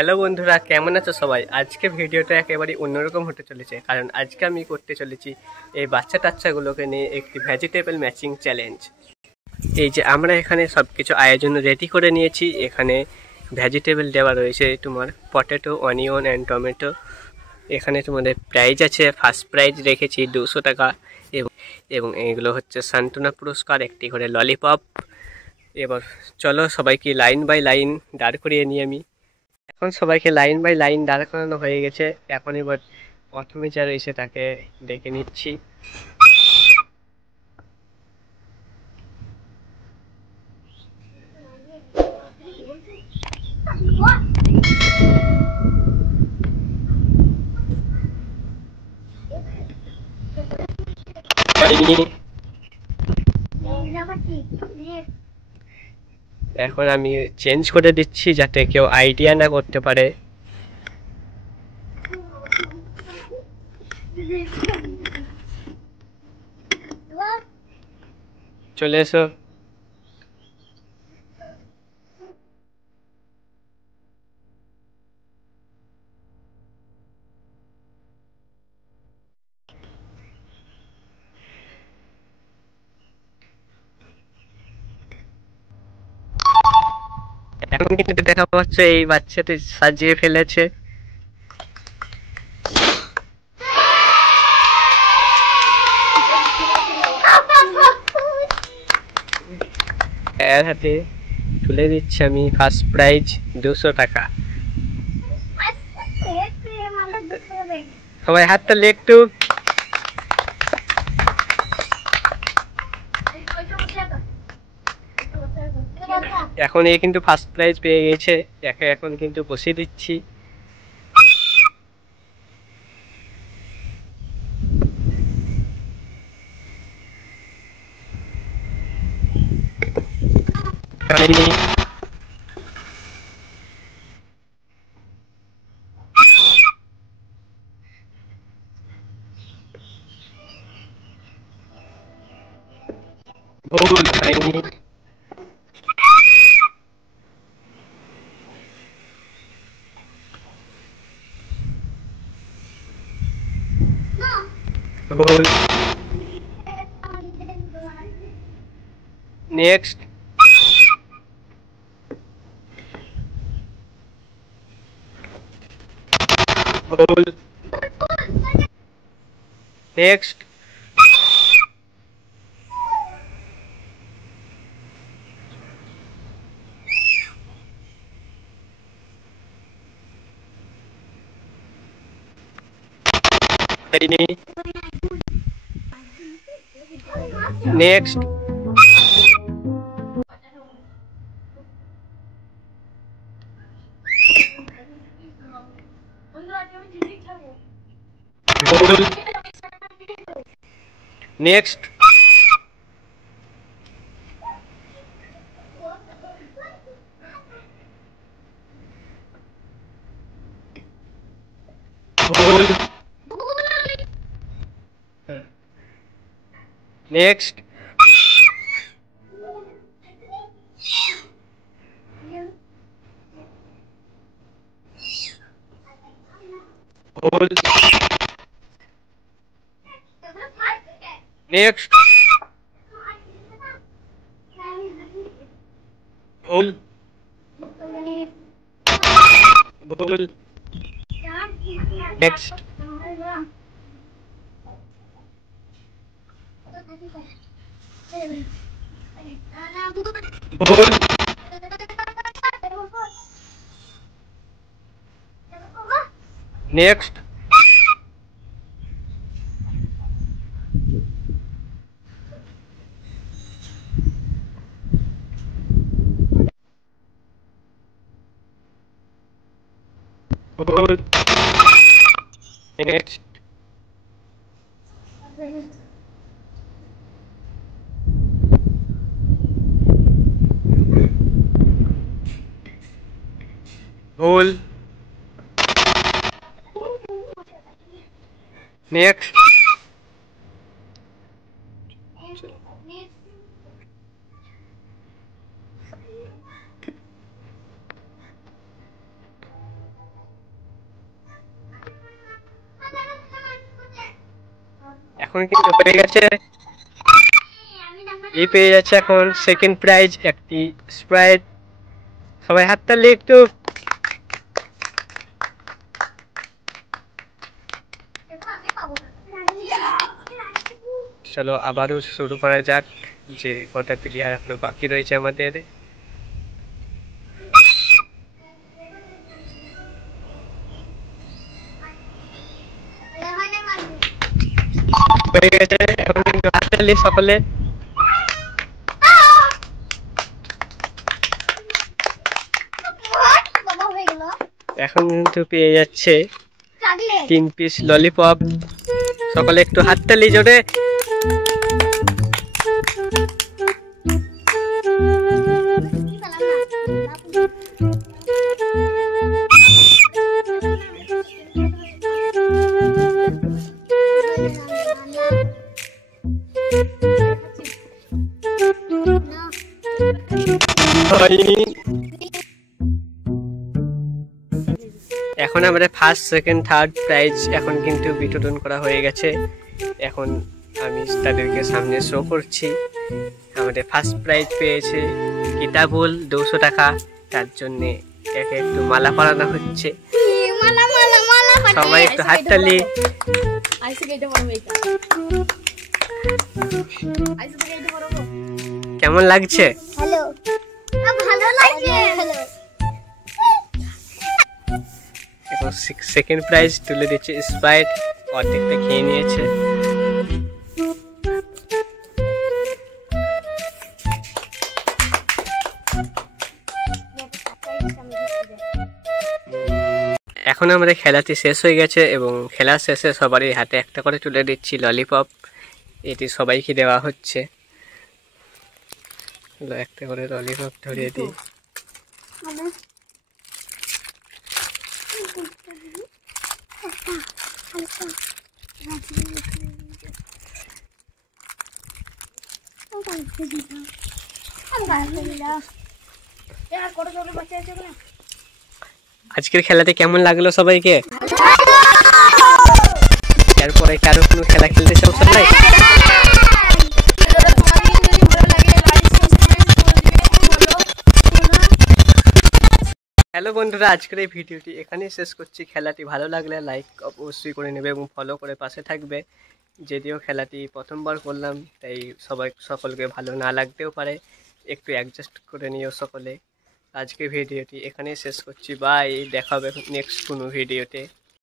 Hello বন্ধুরা, কেমন আছো সবাই? আজকে ভিডিওটা একেবারে অন্যরকম হতে চলেছে, কারণ আজকে আমি করতে চলেছি এই বাচ্চা টাচ্চাগুলোকে নিয়ে একটি ভেজিটেবল ম্যাচিং চ্যালেঞ্জ। এই যে আমরা এখানে সব কিছু আয়োজন রেডি করে নিয়েছি। এখানে ভেজিটেবল দেওয়া রয়েছে, তোমার পটেটো, অনিয়ন অ্যান্ড টমেটো। এখানে তোমাদের প্রাইজ আছে, ফার্স্ট প্রাইজ রেখেছি 200 টাকা, এবং এবং এইগুলো হচ্ছে সান্ত্বনা পুরস্কার, একটি করে ললিপপ। এবার চলো সবাইকে লাইন বাই লাইন দাঁড় করিয়ে নিয়ে আমি এখন সবাইকে লাইন বাই লাইন দাঁড় করানো হয়ে গেছে। এখন এবার প্রথমে যা রয়েছে তাকে ডেকে নিচ্ছি। এখন আমি চেঞ্জ করে দিচ্ছি যাতে কেউ আইডিয়া না করতে পারে। চলে এসো। এখন কিন্তু দেখা পাচ্ছে এই বাচ্চাটি সাজিয়ে ফেলেছে। এর হাতে তুলে দিচ্ছি আমি ফার্স্ট প্রাইজ 200 টাকা। সবাই হাত তালে একটু। এখন এ কিন্তু ফার্স্ট প্রাইজ পেয়ে গেছে, একে এখন কিন্তু বসিয়ে দিচ্ছি। Next. Next. Next. Next. Next. Next. ভুল। ভুল। নেক্সট। ভুল। নেক্সট। ভুল। নেক্সট। ভুল। নেক্সট। এখন কিন্তু পেয়ে গেছে, এই পেয়ে যাচ্ছে এখন সেকেন্ড প্রাইজ একটি স্প্রাইট। সবাই হাততালি একটু। চলো আবারও শুরু করা যাক, যে কটা প্লেয়ার এখনো বাকি রয়েছে আমাদের। হয়ে গেছে, এখন কিন্তু হাততালি সকলে। এখন কিন্তু পেয়ে যাচ্ছে 3 পিস ললিপপ। সকলে একটু হাততালি জোরে। এখন আমাদের ফার্স্ট সেকেন্ড থার্ড প্রাইজ এখন কিন্তু বিতরণ করা হয়ে গেছে। এখন আমি তাদেরকে সামনে শো করছি। আমাদের ফার্স্ট প্রাইজ পেয়েছে কিতাবুল 200 টাকা, তার জন্য একে একটু মালা পরানো হচ্ছে। সবাই একটু হাততালি। কেমন লাগছে? এখন সেকেন্ড প্রাইজ তুলে দিচ্ছে স্প্রাইট, অর্ধেকটা খেয়ে নিয়েছে। এখন আমাদের খেলাটি শেষ হয়ে গেছে এবং খেলা শেষে সবারই হাতে একটা করে তুলে দিচ্ছি ললিপপ। এটি সবাইকে দেওয়া হচ্ছে। একটা করে ললিপপ ধরিয়ে দিই। আজকের খেলাতে কেমন লাগলো সবাইকে? এরপরে কারো কোনো খেলা খেলতে চাও সবাই? হ্যালো বন্ধুরা, আজকের এই ভিডিওটি এখানেই শেষ করছি। খেলাটি ভালো লাগলে লাইক অবশ্যই করে নেবে এবং ফলো করে পাশে থাকবে। যদিও খেলাটি প্রথমবার করলাম, তাই সকলকে ভালো না লাগতেও পারে, একটু অ্যাডজাস্ট করে নিও সকলে। আজকের ভিডিওটি এখানেই শেষ করছি। বাই, দেখা হবে নেক্সট কোনো ভিডিওতে।